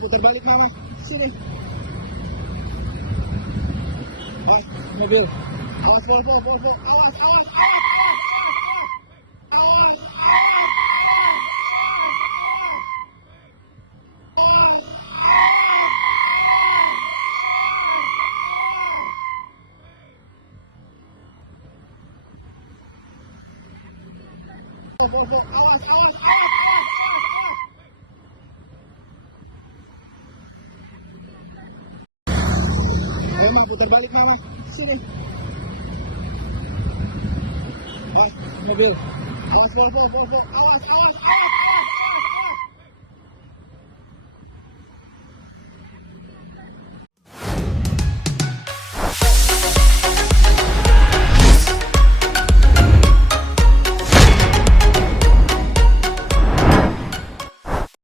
putar balik mama. Sini. Awas, mobil. Awas, Volvo. Awas, awas. Awas. Volvo, awas. Ayo mah, putar balik mama. Sini. Awas, mobil. Awas, Volvo. Awas.